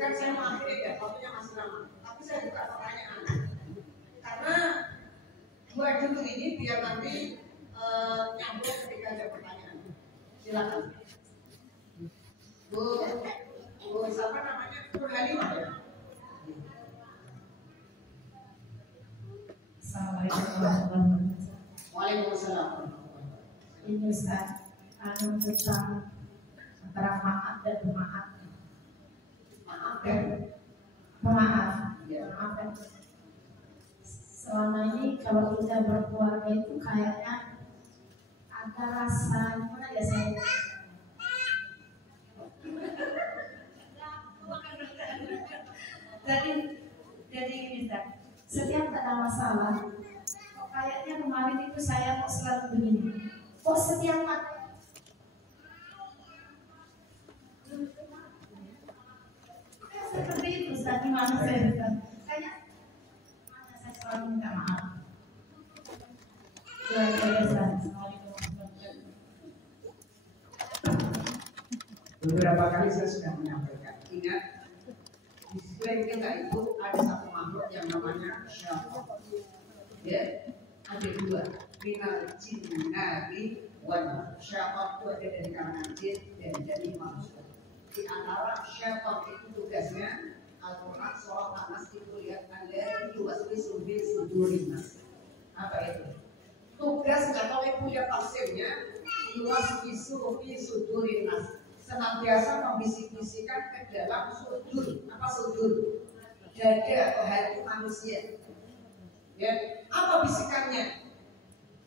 Bukan saya mengakhiri ya, waktunya masih lama. Tapi saya buka pertanyaan. Karena dua dulu ini biar nanti nyambung ketika ada pertanyaan. Silakan. Bu, siapa namanya? Bu Halimah ya? Assalamualaikum warahmatullahi wabarakatuh. Waalaikumsalam. Ini Ustaz, tentang antara maaf dan pemaaf. Maaf kan? Pemaaf. Ya. Maaf kan? Selama ini kalau kita berkeluarga itu kayaknya ada rasa gimana ya saya? Jadi ini Ustaz, setiap ada masalah, kok kayaknya kemarin itu saya kok selalu begini. Kok setiap seperti itu Ustaz, gimana saya Ustaz? Kayaknya mana saya selalu minta maaf. Beberapa kali saya sudah menyampaikan. Ingat, di sekeliling kita itu ada satu makhluk yang namanya syaitan. Ya, ada dua. Minal jinnati wal syaitan itu ada dari kalangan jin dan dari manusia. Di antara syaitan itu tugasnya Al-Quran surah An-Nas itu lihat alladzi yuwaswisu fi sudurin nas. Apa itu? Tugasnya kalau ibu lihat tafsirnya yuwaswisu fi sudurin nas, senantiasa membisik-bisikkan ke dalam sudur. Apa sudur? Dada atau hati manusia. Ya, apa bisikannya?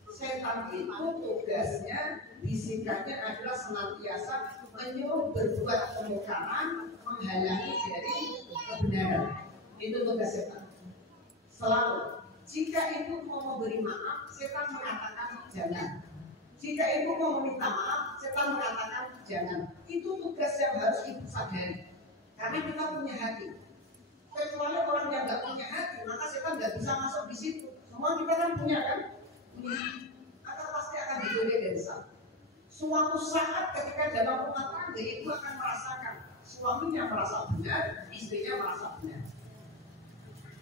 Setan itu tugasnya, bisikannya adalah senantiasa menyuruh berbuat kemungkaran, menghalangi dari kebenaran. Itu tugas setan. Selalu. Jika ibu mau memberi maaf, setan mengatakan jangan. Jika ibu mau meminta maaf, setan mengatakan jangan. Itu tugas yang harus ibu sadari. Karena kita punya hati. Kecuali orang yang nggak punya hati, maka setan nggak bisa masuk di situ. Semua kita kan punya kan? Punya. Maka pasti akan digoda dari sana. Suatu saat ketika dalam rumah tangga ibu akan merasakan suaminya merasa benar, istrinya merasa benar.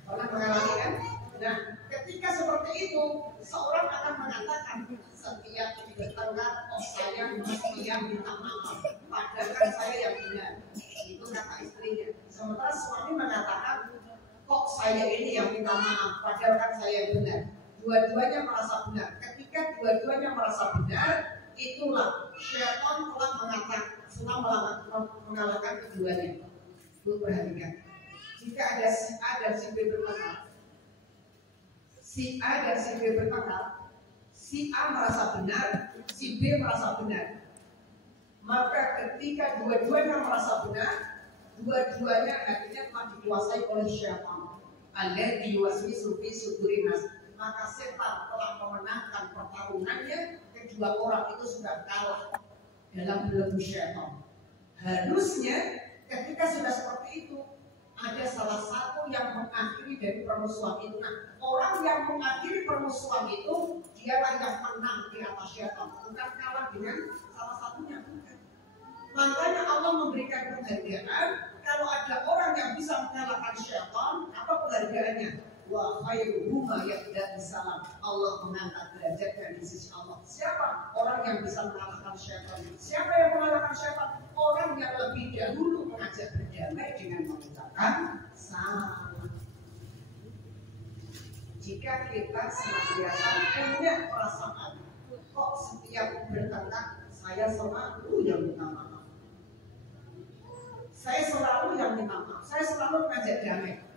Pernah mengalami kan? Nah, ketika seperti itu, seorang akan mengatakan setiap bertengkar, oh saya mesti yang minta maaf, padahal kan saya yang benar. Itu kata istrinya. Sementara suami mengatakan, kok saya ini yang minta maaf, padahal kan saya yang benar. Dua-duanya merasa benar. Ketika dua-duanya merasa benar, itulah syaitan telah mengalahkan keduanya. Itu perhatikan. Jika ada si A dan si B bertengkar, si A dan si B bertengkar, si A merasa benar, si B merasa benar. Maka ketika dua-duanya merasa benar, dua-duanya hatinya telah dikuasai oleh syaitan. Alladzi yuwaswisu fi sudurin nas. Maka setan telah memenangkan pertarungannya. Kedua orang itu sudah kalah dalam belenggu syaitan. Harusnya ketika sudah seperti itu, ada salah satu yang mengakhiri dari permusuhan itu. Nah, orang yang mengakhiri permusuhan itu, dialah yang menang di atas syaitan, bukan kalah dengan salah satunya. Makanya Allah memberikan penghargaan. Kalau ada orang yang bisa mengalahkan syaitan, apa penghargaannya? Wa khairuhuma yaqda bisalam. Allah mengangkat derajatnya di sisi Allah. Siapa orang yang bisa mengalahkan syaitan? Siapa yang mengalahkan syaitan? Orang yang lebih dahulu mengajak berdamai dengan mengucapkan salam. Jika kita senantiasa punya perasaan, kok setiap bertengkar saya selalu yang minta maaf, saya selalu yang minta maaf, saya selalu mengajak damai.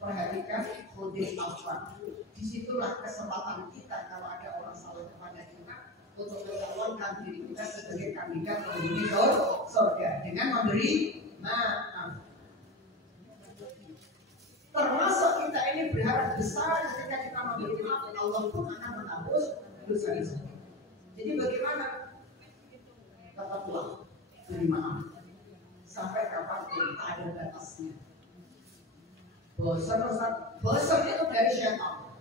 Perhatikan khudil afwan. Disitulah kesempatan kita kalau ada orang salah kepada kita untuk mencalonkan diri kita sebagai kandidat penghuni surga dengan memberi maaf. Termasuk kita ini berharap besar ketika kita memberi maaf, Allah pun akan menghapus dosa itu. Jadi bagaimana? Tetaplah beri maaf sampai kapanpun, tak ada batasnya. Bosan itu dari syaitan.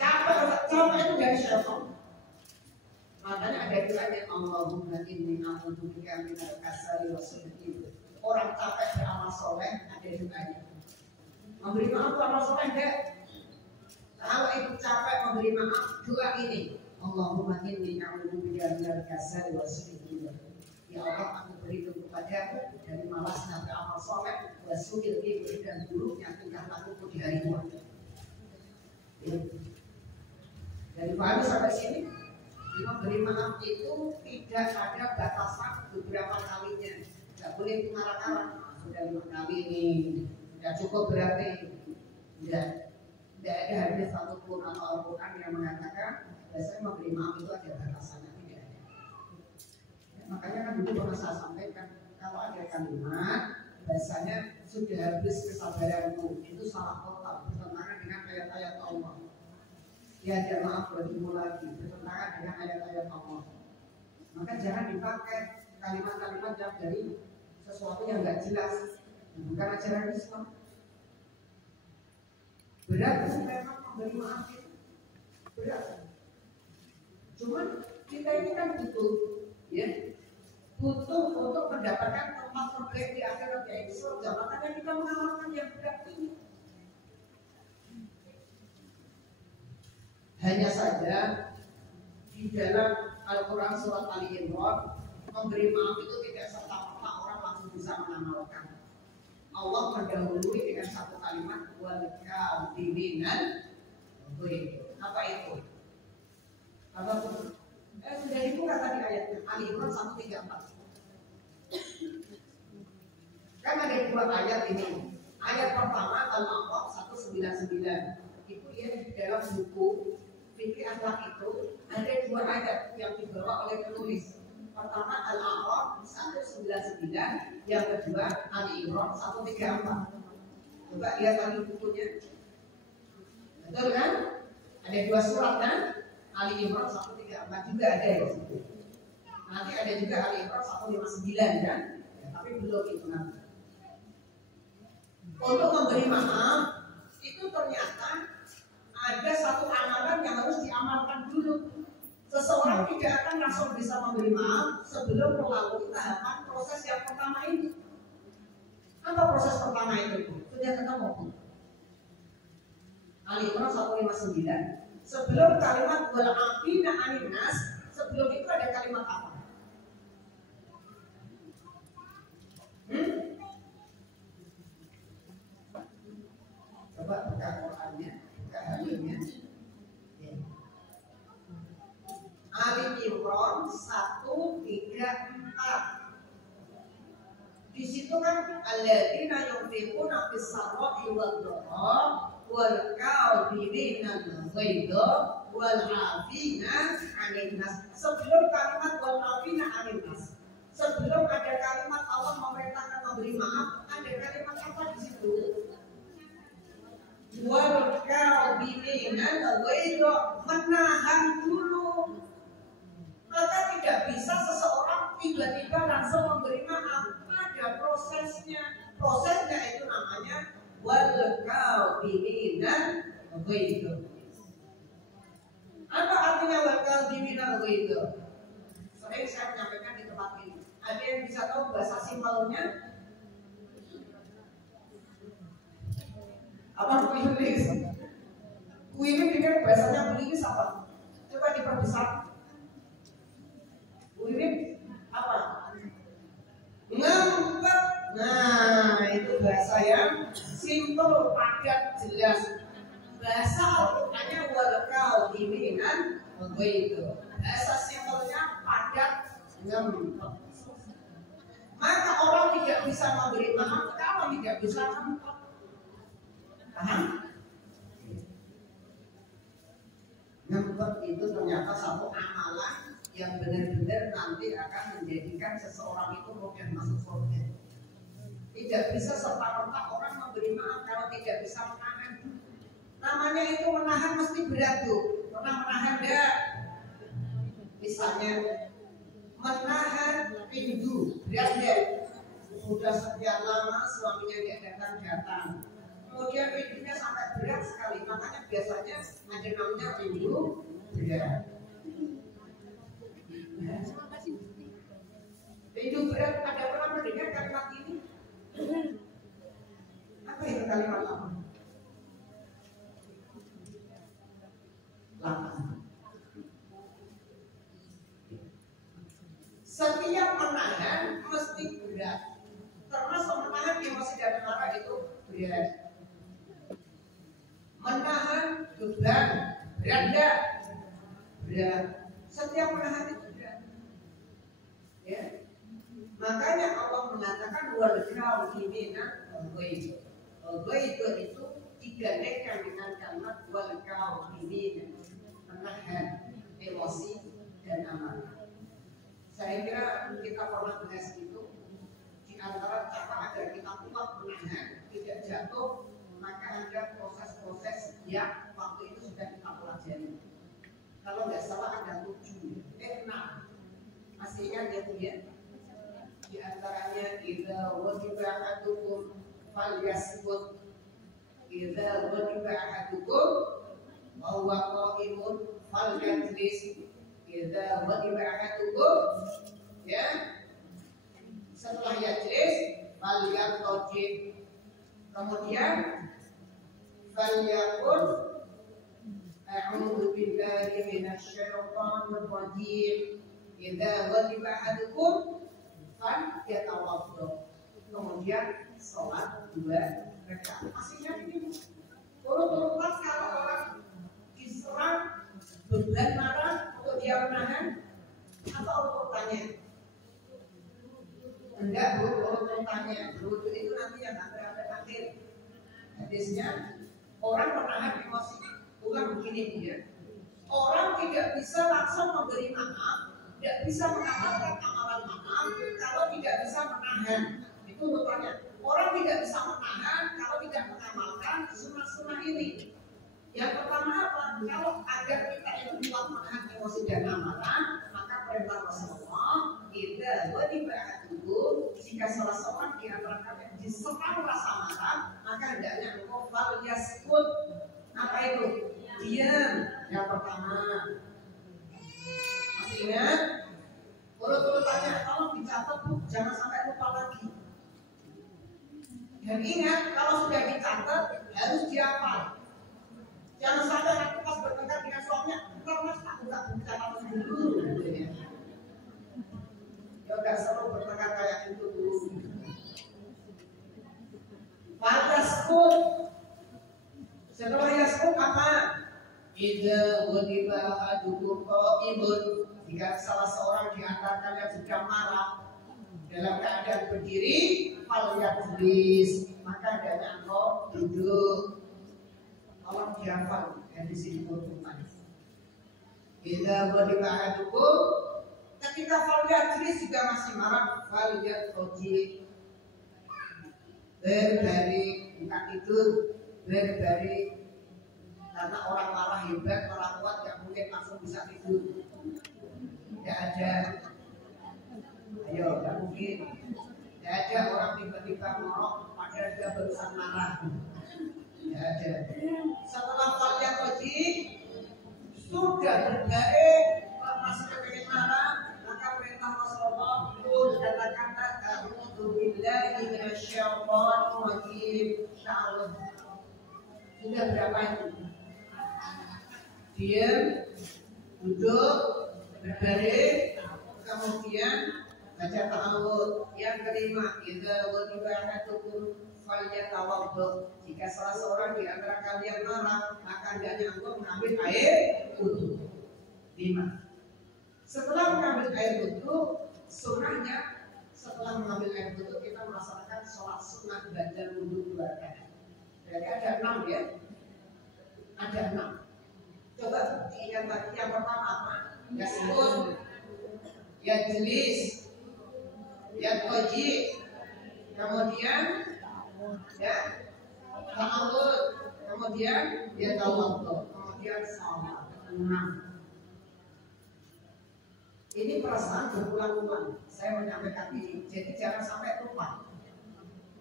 Capek itu dari syaitan. Makanya ada doanya Allahumma inni a'udzubika minal kasali wasyuhri. Orang capek beramal soleh ada doanya. Memberi maaf amal soleh enggak? Kalau ibu capek memberi maaf, doa ini Allahumma inni a'udzubika minal kasali wasyuhri. Ya Allah, aku berlindung kepadamu dari malasnya beramal soleh, wasyuhri dan buruknya tingkah lakuku di hari tua. Dari pagi sampai sini, memberi maaf itu tidak ada batasan beberapa kalinya. Tidak boleh mengarang-arang. Sudah 5 kali ini, tidak cukup berarti. Tidak ada hadis satupun atau Al-Quran yang mengatakan biasanya memberi maaf itu ada batasannya, tidak ada. Ya, makanya kan dulu pernah saya sampaikan kalau ada kalimat biasanya sudah habis kesabaranku, itu salah total, bertentangan dengan ayat-ayat Allah. Ya ada maaf bertemu lagi, bertentangan dengan ayat-ayat Allah. Maka jangan dipakai kalimat-kalimat yang dari sesuatu yang nggak jelas, bukan ajaran Islam. Berat sih memang memberi maaf itu, berat. Cuman kita ini kan butuh, ya, butuh untuk mendapatkan tempat terbaik di akhirat yaitu surga. Makanya kita mengamalkan yang berat ini. Hanya saja di dalam Al-Quran surat Ali Imran memberi maaf itu tidak serta-merta orang langsung bisa mengamalkan. Allah mendahului dengan satu kalimat wal kadhibinan. Apa itu? Apa itu? Sudah dibuka tadi ayatnya Ali Imran 134. Kan ada 2 ayat ini. Ayat pertama Al-A'raf 199. Itu ya di dalam buku fikih akhlak itu ada 2 ayat yang dibawa oleh penulis. Pertama Al-A'raf 199, yang kedua Ali Imran 134. Coba lihat lagi bukunya. Betul kan? Ada 2 surat kan? Ali Imran 134 juga ada di situ. Nanti ada juga Ali Imran 159 kan? Ya, tapi belum itu nanti. Untuk memberi maaf itu ternyata ada satu amalan yang harus diamalkan dulu. Seseorang tidak akan langsung bisa memberi maaf sebelum melalui tahapan proses yang pertama ini. Apa proses pertama itu? Sudah ketemu. Ali Imran 159. Sebelum kalimat wal afina 'anil nas, sebelum itu ada kalimat apa? Coba buka Qurannya, buka hadisnya. Ali Imran 134. Di situ kan alladzina yunfiquna fis sarra'i wad dharra wal kadhibina al-ghaidha wal 'afina 'anil nas. Sebelum kalimat wal 'afina 'anil nas, sebelum ada kalimat Allah memerintahkan memberi maaf, ada kalimat apa di situ? Wal kadhibina al-ghaidha, menahan dulu. Maka tidak bisa seseorang tiba-tiba langsung memberi maaf. Ada prosesnya. Prosesnya itu namanya wal kadhibina al-ghaidha. Apa artinya wal kadhibina al-ghaidha? Sering saya menyampaikan di tempat ini. Ada yang bisa tahu bahasa simpelnya? Apa Kuilis? Kuilis pikir bahasanya Kuilis apa? Coba diperbesar. Kuilis apa? Ngempet. Nah, itu bahasa yang simpel, padat, jelas. Bahasa Al-Qur'annya wal kadhibina al-ghaidha. Bahasa simpelnya padat, ngempet. Maka orang tidak bisa memberi maaf kalau tidak bisa ngempet. Paham? Ngempet itu ternyata satu amalan yang benar-benar nanti akan menjadikan seseorang itu mudah masuk surga. Tidak bisa serta-merta orang memberi maaf kalau tidak bisa menahan. Namanya itu menahan mesti berat tuh. Pernah menahan enggak? Misalnya menahan rindu, berat enggak? Sudah sekian lama suaminya tidak datang-datang. Kemudian rindunya sampai berat sekali. Makanya biasanya ada namanya rindu berat. Ya. Menahan beban berat. Setiap menahan itu berat. Ya. Makanya Allah mengatakan wal kauzimina al-ghaiz itu digandengkan dengan kalimat wal kauzimina, menahan emosi dan amarah. Saya kira kita pernah bahas itu. Di antara cara agar kita kuat menahan, tidak jatuh, maka ada proses-proses yang waktu itu sudah kita pelajari. Kalau nggak salah ada 7, 6. Masih ingat ya Bu ya? Di antaranya idza wajiba ahadukum falyasbut, idza wajiba ahadukum wa huwa qa'imun falyajlis, idza wajiba ahadukum, ya, setelah yajlis falyaqtajib, kemudian falyaqul a'udzu billahi minasyaitonir rajim, idza wajiba ahadukum falyatawaddo, kemudian sholat 2 rakaat. Maksudnya ini urut-urutan kalau orang diserang beban marah untuk dia menahan, apa urutannya? Enggak, urutannya. Urut itu nanti yang akhir. Hadisnya orang menahan emosi. Ulang begini dia. Orang tidak bisa langsung memberi maaf, tidak bisa mengamalkan amalan maaf kalau tidak bisa menahan. Itu urutannya. Orang tidak bisa menahan kalau tidak mengamalkan sunnah-sunnah ini. Yang pertama apa? Kalau agar kita itu kuat menahan emosi dan amarah, maka perintah Rasulullah, idza wajiba ahadukum, jika salah seorang di antara kalian diserang rasa marah, maka hendaknya engkau falyasbut. Apa itu? Diam. Yang pertama. Masih ingat? Urut-urutannya tolong dicatat Bu, jangan sampai lupa lagi. Dan ingat, kalau sudah dicatat harus dihafal. Jangan sampai nanti pas bertengkar dengan suaminya, entar mas aku nggak bicara dulu. Ya udah selalu bertengkar kayak itu dulu. Falyasbut. Setelah yasbut apa? Idza wajiba ahadukum qa'imun, jika salah seorang di antara kalian sedang marah dalam keadaan berdiri, falyajlis, maka hendaknya engkau duduk. Tolong dihafal dari sini urutan. Idza wajiba ahadukum, ketika falyajlis juga masih marah, falyaqtajib, berbaring, bukan tidur, berbaring. Karena orang marah hebat, marah kuat, gak mungkin langsung bisa tidur. Tidak ada. Ayo, gak mungkin. Tidak ada orang tiba-tiba ngorok padahal dia barusan marah. Tidak ada. Setelah falyaqtajib, sudah berbaring, masih pengen marah, maka perintah Rasulullah itu dikatakan a'udzu billahi minasyaitonir rajim. Insyaallah. Sudah berapa itu? Diam, duduk, berbaring, kemudian baca ta'awudz. Yang kelima, idza wajiba ahadukum falyatawaddo, jika salah seorang di antara kalian marah, maka hendaknya engkau mengambil air wudu. 5. Setelah mengambil air wudu, sunnahnya setelah mengambil air wudu kita melaksanakan sholat sunnah ba'da wudu 2 rakaat. Berarti ada 6 ya? Ada 6. Coba diingat lagi, yang pertama apa? Yasbut, yajlis, yaqtajib, kemudian ya ta'awudz, kemudian yatawaddo, kemudian salat. 6. Ini perasaan berulang-ulang. Saya menyampaikan ini, jadi jangan sampai lupa.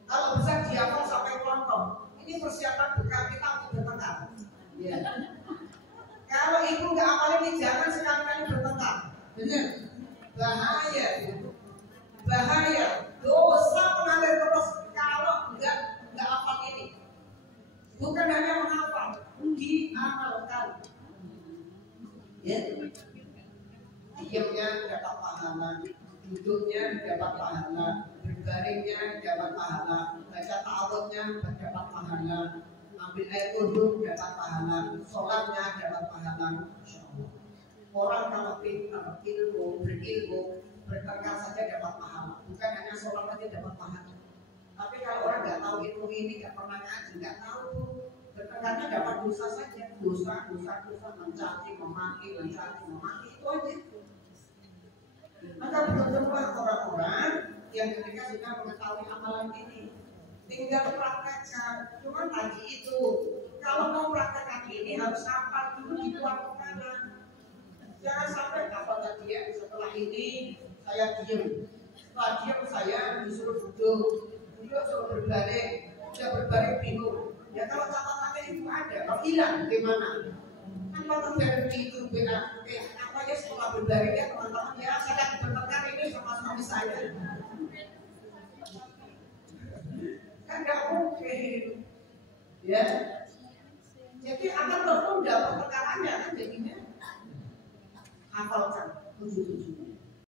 Kalau bisa dihafal sampai kelompok. Ini persiapan bekal kita untuk bertengkar. Ya. Kalau ibu nggak hafal ini, jangan sekali-kali bertengkar. Benar? Bahaya. Bahaya. Dosa mengalir terus kalau nggak hafal ini. Bukan hanya menghafal, diamalkan. Ya. Diamnya dapat pahala, duduknya dapat pahala, berbaring berbaringnya dapat pahala, baca ta'awudnya dapat pahala, ambil air wudhu dapat pahala, sholatnya dapat pahala. Masya Allah. Orang kalau ilmu, berilmu, bertengkar saja dapat pahala. Bukan hanya sholat saja dapat pahala. Tapi kalau orang nggak tahu ilmu ini, nggak pernah ngaji, nggak tahu, bertengkarnya dapat dosa saja, dosa, mencaci, memaki, itu aja. Maka bertemulah orang-orang yang ketika sudah mengetahui amalan ini, tinggal praktekkan. Cuma tadi itu, kalau mau praktekkan ini harus hafal dulu di luar kepala. Jangan sampai hafal tadi ya, setelah ini saya diam. Setelah diam saya disuruh duduk suruh berbaring, sudah berbaring bingung. Ya kalau catatannya itu ada, kalau hilang gimana? Kan kalau berbaring itu beda. Apa ya setelah berbaring ya teman-teman ya sedang bertengkar ini sama suami saya. Kan nggak mungkin, ya. Jadi akan tertunda pertengkarannya kan jadinya. Hafalkan 7-7.